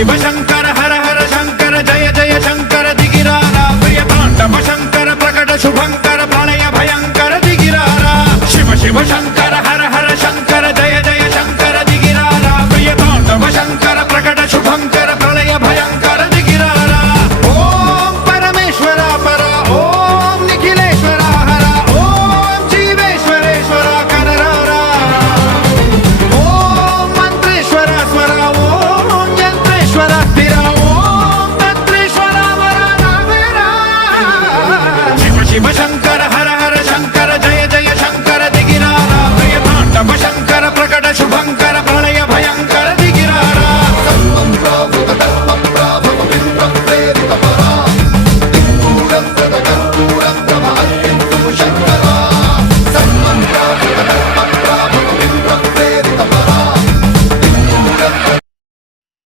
शिव शंकर हर हर शंकर जय जय शंकर दिगिरारा प्रिय तांडव शंकर प्रकट शुभंकर प्रलय भयंकर दिगिरारा शिव शिव शंकर